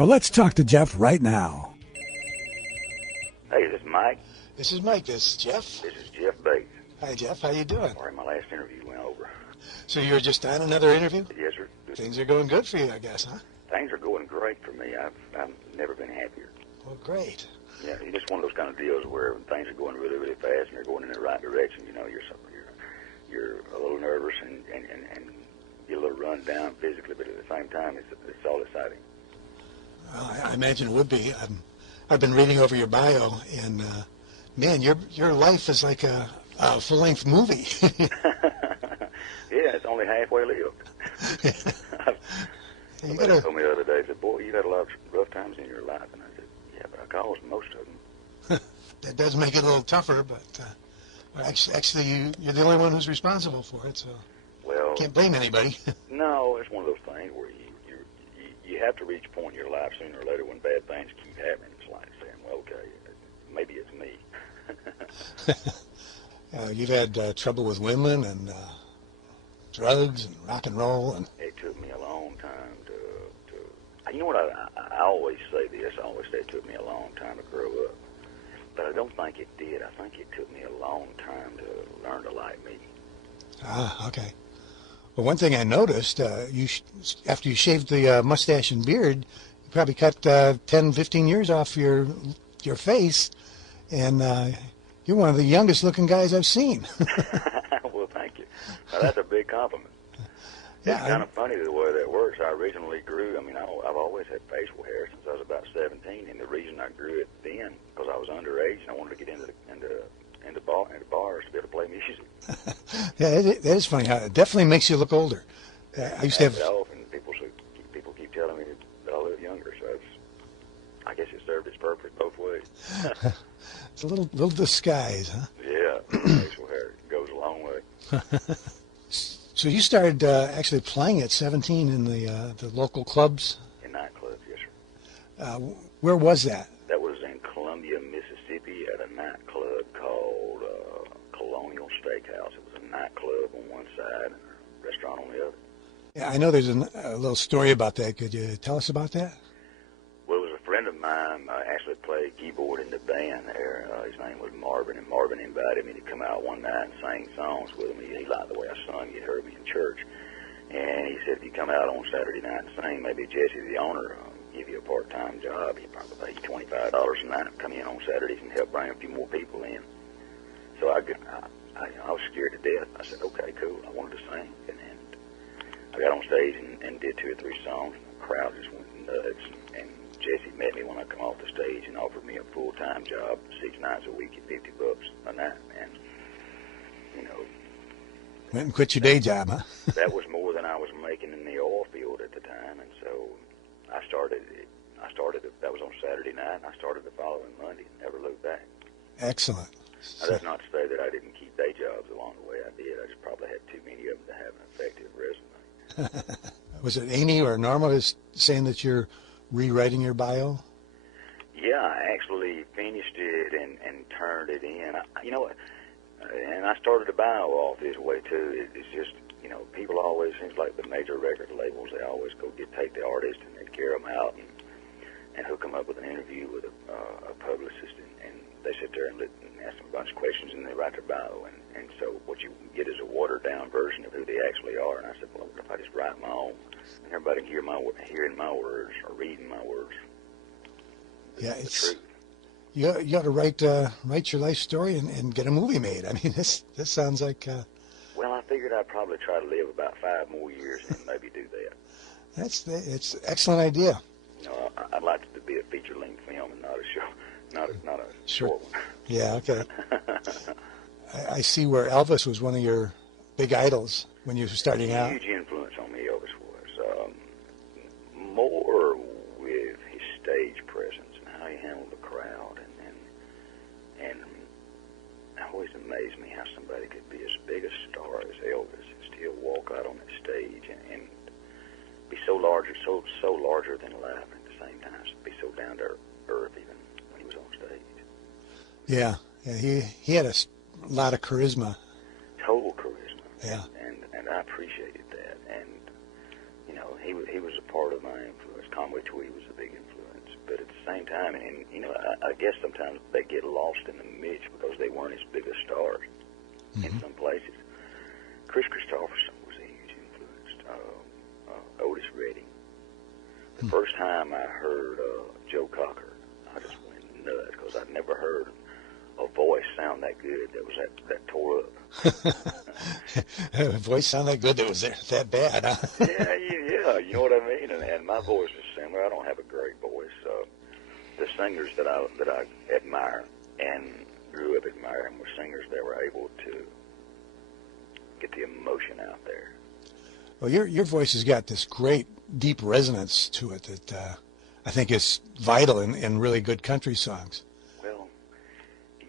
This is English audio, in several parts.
So let's talk to Jeff right now. Hey, this is Mike. This is Mike. This is Jeff. This is Jeff Bates. Hi, Jeff. How you doing? Sorry, my last interview went over. So you were just on another interview? Yes, sir. Things are going good for you, I guess, huh? Things are going great for me. I've never been happier. Well, great. Yeah, it's just one of those kind of deals where things are going really, really fast and they're going in the right direction. You know, you're a little nervous and get a little run down physically, but at the same time, it's all exciting. Well, I imagine it would be. I've been reading over your bio, and man, your life is like a full-length movie. Yeah, it's only halfway lived. Somebody told me the other day, said, "Boy, you've had a lot of rough times in your life," and I said, "Yeah, but I caused most of them." That does make it a little tougher, but actually, you're the only one who's responsible for it, so well, can't blame anybody. No, it's one of those things where you have to reach a point in your life sooner or later when bad things keep happening. It's like saying, "Well, okay, maybe it's me." You've had trouble with women and drugs and rock and roll, and it took me a long time to you know what, I always say this, I always say it took me a long time to grow up, but I don't think it did. I think it took me a long time to learn to like me. Ah, okay. Well, one thing I noticed, after you shaved the mustache and beard, you probably cut 10, 15 years off your face, and you're one of the youngest looking guys I've seen. Well, thank you. Now, that's a big compliment. Yeah, it's kind of funny the way that works. I originally grew, I've always had facial hair since I was about 17, and the reason I grew it then, because I was underage and I wanted to get into bars to be able to play music. Yeah, that is funny how it definitely makes you look older. I used to have... And people keep telling me that I look younger, so I guess it served its purpose both ways. It's a little disguise, huh? Yeah, facial hair goes a long way. So you started actually playing at 17 in the local clubs? In nightclubs, yes, sir. Where was that? That was in Columbia, Mississippi, at a nightclub called Colonial Steakhouse. It was a nightclub on one side and a restaurant on the other. Yeah, I know there's a little story about that. Could you tell us about that? Well, it was a friend of mine actually played keyboard in the band there. His name was Marvin, and Marvin invited me to come out one night and sing songs with him. He liked the way I sung. He'd heard me in church. And he said, if you come out on Saturday night and sing, maybe Jesse, the owner, give you a part-time job. He'd probably pay you $25 a night and come in on Saturdays and help bring a few more people in. So I was scared to death. I said, okay, cool. I wanted to sing. And then I got on stage and did 2 or 3 songs. And the crowd just went nuts. And Jesse met me when I come off the stage and offered me a full-time job 6 nights a week at $50 a night. And, you know... Went and quit your day job, huh? That was more than I was making in the oil field at the time. And so I started, that was on Saturday night, and I started the following Monday and never looked back. Excellent. Now, that's not to say that I didn't keep day jobs along the way. I did. I just probably had too many of them to have an effective resume. Was it Amy or Norma who's saying that you're rewriting your bio? Yeah, I actually finished it and turned it in. You know, and I started the bio off this way too. It's just, you know, people always, seems like the major record labels, they always go take the artist and they carry them out and hook them up with an interview with a publicist, and they sit there and ask them a bunch of questions and they write their bio, and so what you get is a watered down version of who they actually are. And I said, well, what if I just write my own and everybody can hearing my words or reading my words? Yeah, it's the truth. You ought to write your life story and get a movie made. I mean, this sounds like... Well, I figured I'd probably try to live about 5 more years and maybe do that. It's an excellent idea. You know, I'd like it to be a feature-length film and not a show, not a short one. Yeah, okay. I see where Elvis was one of your big idols when you were starting out. Huge influence on me, Elvis was. More with his stage presence and how he handled the crowd, and it always amazed me how somebody could be as big a star as Elvis and still walk out on that stage and be so larger, so larger than life at the same time, be so down to earth even when he was on stage. Yeah, he had a lot of charisma. Total charisma. Yeah. And I appreciated that. And, you know, he was a part of my influence. Conway Twitty was a big influence. But at the same time, and you know, I guess sometimes they get lost in the mix because they weren't as big a stars in some places. Chris Christopherson was a huge influence. Otis Redding. The first time I heard Joe Cocker, I just went nuts because I'd never heard a voice sound that good that was that tore up. A voice sound that good that was that bad, huh? yeah, you know what I mean. And my voice is similar. I don't have a great voice. The singers that I admire and grew up admiring were singers that were able to get the emotion out there. Well, your voice has got this great deep resonance to it that I think is vital in really good country songs. Well,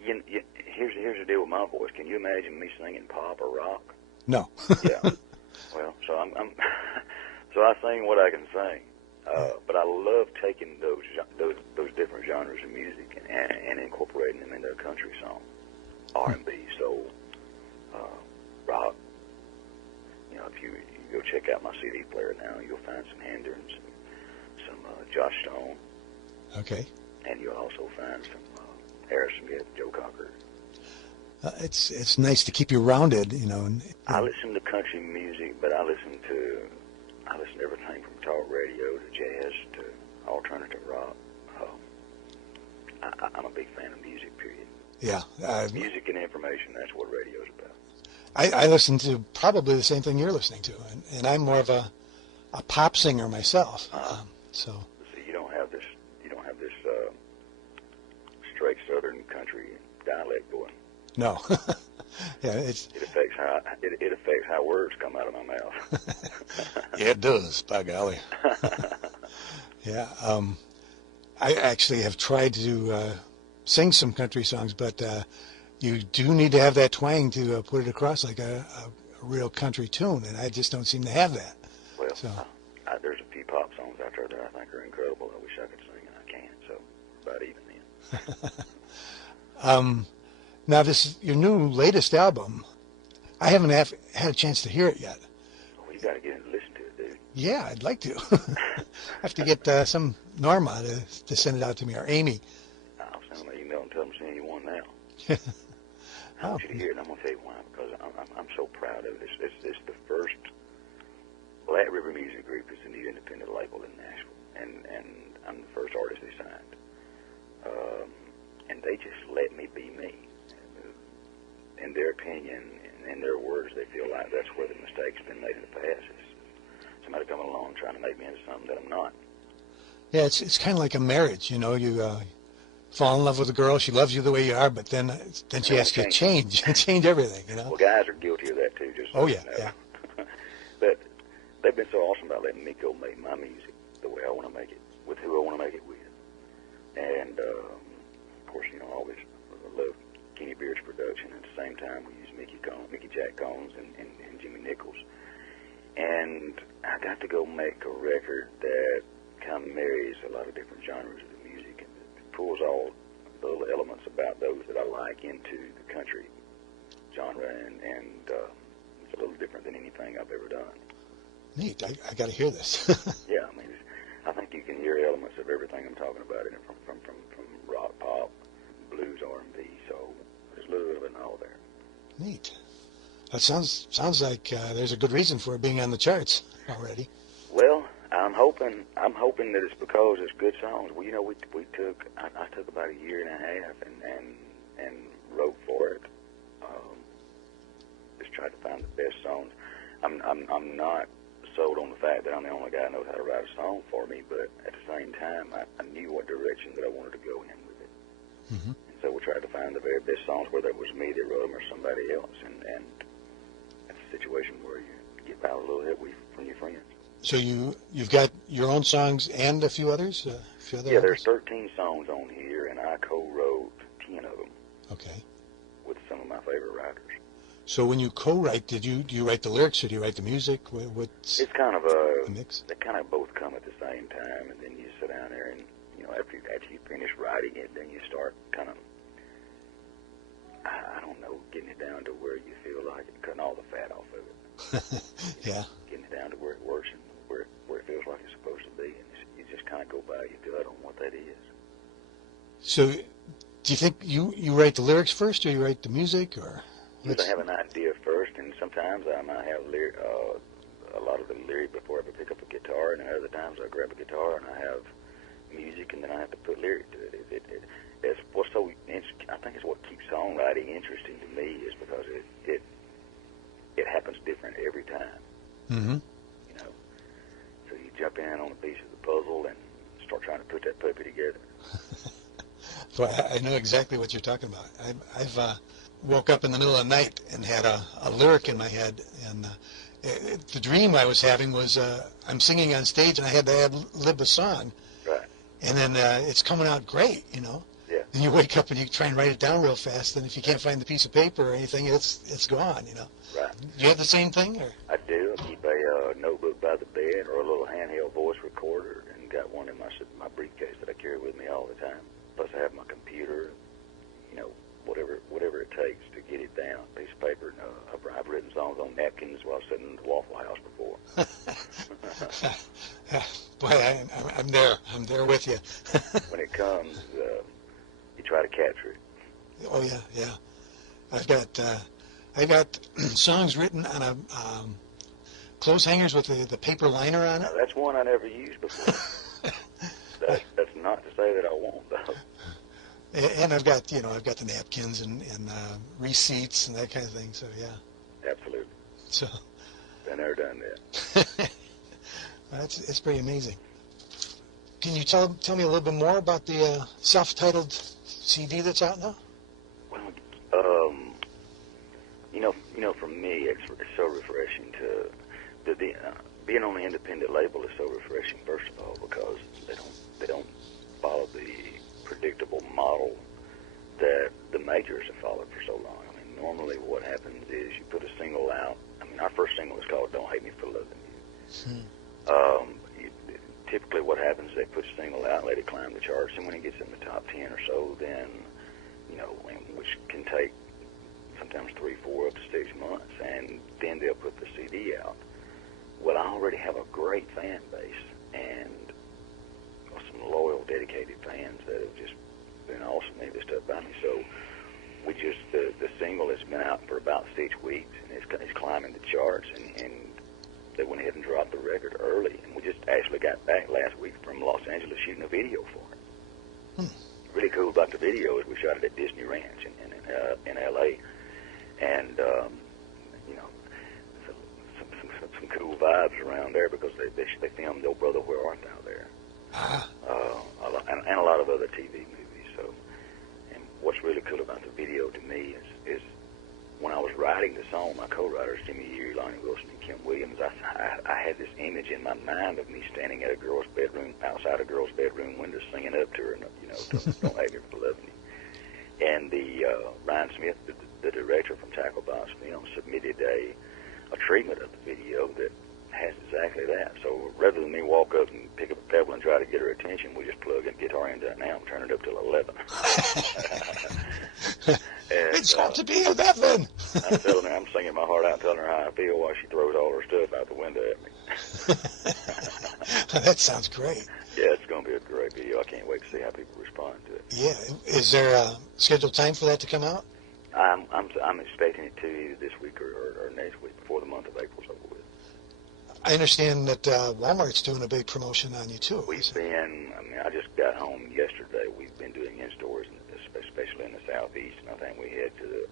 here's the deal with my voice. Can you imagine me singing pop or rock? No. Yeah. Well, so I'm so I sing what I can sing. But I love taking those different genres of music and incorporating them into a country song, R&B, soul, rock. You know, if you go check out my CD player now, you'll find some Hander and some Josh Stone. Okay. And you'll also find some Harrison Smith, Joe Cocker. It's nice to keep you rounded, you know. I listen to country music, but I listen to everything from talk radio to jazz to alternative rock. I'm a big fan of music, period. Yeah. Music and information, that's what radio's about. I listen to probably the same thing you're listening to, and I'm more of a pop singer myself. So you don't have this straight Southern country dialect going. No. Yeah, it affects how words come out of my mouth. Yeah, it does, by golly. Yeah, I actually have tried to sing some country songs, but you do need to have that twang to put it across like a real country tune, and I just don't seem to have that. Well, so. There's a few pop songs out there that I think are incredible. I wish I could sing, and I can't, so about even then. Now, your new latest album, I haven't had a chance to hear it yet. Well, you got to get in and listen to it, dude. Yeah, I'd like to. I have to get some Norma to send it out to me, or Amy. I'll send them an email and tell them to send you one now. I want you to hear it, and I'm going to tell you why, because I'm so proud of it. It's the first Black River Music Group. It's a new independent label in Nashville, and I'm the first artist they signed. And they just let me be me. In their opinion, in their words, they feel like that's where the mistake's been made in the past. It's somebody coming along trying to make me into something that I'm not. Yeah, it's kind of like a marriage, you know. You fall in love with a girl, she loves you the way you are, but then she asks you to change everything, you know. Well, guys are guilty of that too. Just so yeah, you know. Yeah. But they've been so awesome about letting me go make my music the way I want to make it, with who I want to make it with, and of course, you know, I always love Kenny Beard's production. At the same time, we use Mickey Jack Combs and Jimmy Nichols. And I got to go make a record that kind of marries a lot of different genres of the music and it pulls all the little elements about those that I like into the country genre, and it's a little different than anything I've ever done. Neat. I got to hear this. Yeah, I mean, I think you can hear elements of everything I'm talking about in it, from rock, pop, blues, R&B. So there's a little bit of it all there. Neat. That sounds like there's a good reason for it being on the charts already. Well, I'm hoping that it's because it's good songs. Well, you know, I took about a year and a half and wrote for it. Just tried to find the best songs. I'm not sold on the fact that I'm the only guy who knows how to write a song for me, but at the same time, I knew what direction that I wanted to go in with it. Mm-hmm. And so we tried to find the very best songs, whether it was me that wrote them or somebody else, and it's a situation where you get about a little hit from your friends. So you've got your own songs and a few others? Yeah, there's 13 songs on here, and I co-wrote 10 of them. Okay. With some of my favorite writers. So when you co-write, do you write the lyrics or do you write the music? It's kind of a mix. They kind of both come at the same time, and then you sit down there and, you know, after you finish writing it, then you start kind of, I don't know, getting it down to where you feel like it, cutting all the fat off of it. Yeah. Getting it down to where it works and where it feels like it's supposed to be, and you just kind of go by your gut on what that is. So, do you think you write the lyrics first, or you write the music, or? Usually I have an idea first, and sometimes I might have a lot of the lyric before I ever pick up a guitar, and other times I grab a guitar and I have music, and then I have to put lyric to it. It's what's so I think it's what keeps songwriting interesting to me is because it happens different every time. Mm-hmm. You know, so you jump in on a piece of the puzzle and start trying to put that puppy together. Well, I know exactly what you're talking about. I've woke up in the middle of the night and had a lyric in my head, and the dream I was having was I'm singing on stage and I had to ad-lib a song, Right. and then it's coming out great, you know. Yeah. And you wake up and you try and write it down real fast, and if you can't find the piece of paper or anything, it's gone, you know. Right. You have the same thing, or? I do. I keep a notebook by the bed or a little handheld voice recorder, and got one in my briefcase that I carry with me all the time. Plus, I have my computer. You know, whatever it takes to get it down. A piece of paper. I've written songs on napkins while sitting in the Waffle House before. Boy, I'm there. I'm there with you. When it comes, you try to capture it. Oh yeah. I've got songs written on a clothes hangers with the paper liner on it. Now, that's one I never used before. That's not to say that I won't, though. And I've got the napkins and receipts and that kind of thing. So yeah. Absolutely. So. Been there, done that. It's pretty amazing. Can you tell me a little bit more about the self-titled CD that's out now? Well, for me, it's so refreshing to being on the independent label is so refreshing. First of all, because they don't follow the predictable model that the majors have followed for so long. I mean, normally what happens is you put a single out. I mean, our first single is called "Don't Hate Me for Loving You." Typically, what happens is they put a single out, let it climb the charts, and when it gets in the top 10 or so, then which can take sometimes 3, 4, up to 6 months, and then they'll put the CD out. Well, I already have a great fan base and some loyal, dedicated fans that have just been awesome. They've just stuck by me. So we just the single has been out for about 6 weeks, and it's climbing the charts, and they went ahead and dropped the record early, and we just actually got back last week from Los Angeles shooting a video for it. Really cool about the video is we shot it at Disney Ranch in L.A. and some cool vibes around there because they filmed "Oh Brother, Where Art Thou" there, and a lot of other TV movies. So, and what's really cool about the video to me is when I was writing the song, my co-writers Jimmy Erie, Lonnie Wilson, and Kim Williams, I had this image in my mind of me standing at a girl's bedroom, outside a girl's bedroom window, singing up to her, "Don't hate me for loving you." And the Ryan Smith, the director from Tackle Box Film, submitted a treatment of the video that has exactly that. So rather than me walk up and pick up a pebble and try to get her attention, we just plug a guitar into it now and turn it up till 11. It's got to be 11. I'm telling her, I'm singing my heart out and telling her how I feel while she throws all her stuff out the window at me. That sounds great. Yeah, it's going to be a great video. I can't wait to see how people respond to it. Yeah. Is there a scheduled time for that to come out? I'm expecting it to either this week or next week before the month of April's over with. I understand that Walmart's doing a big promotion on you too. I just got home yesterday. We've been doing in-stores, especially in the Southeast, and I think we head to the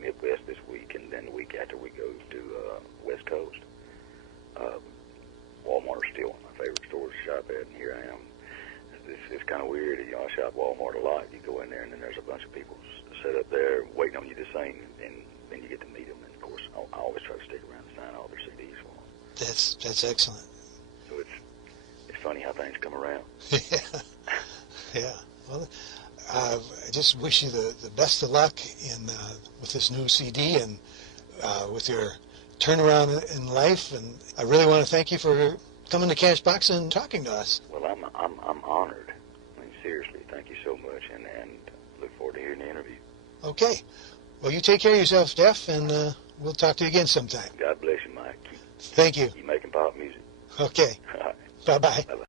Midwest this week, and then the week after we go to West Coast. Walmart is still one of my favorite stores to shop at, and here I am. It's kind of weird. I shop Walmart a lot. You go in there, and then there's a bunch of people set up there waiting on you to sing, and then you get to meet them. And, of course, I always try to stick around and sign all their CDs for them. That's excellent. So it's funny how things come around. Yeah. Well, I just wish you the best of luck with this new CD and with your turnaround in life. And I really want to thank you for coming to Cashbox and talking to us. Well, I'm honored. I mean, seriously, thank you so much, and look forward to hearing the interview. Okay. Well, you take care of yourself, Jeff, and we'll talk to you again sometime. God bless you, Mike. Thank you. Keep making pop music. Okay. All right. Bye-bye. Bye-bye.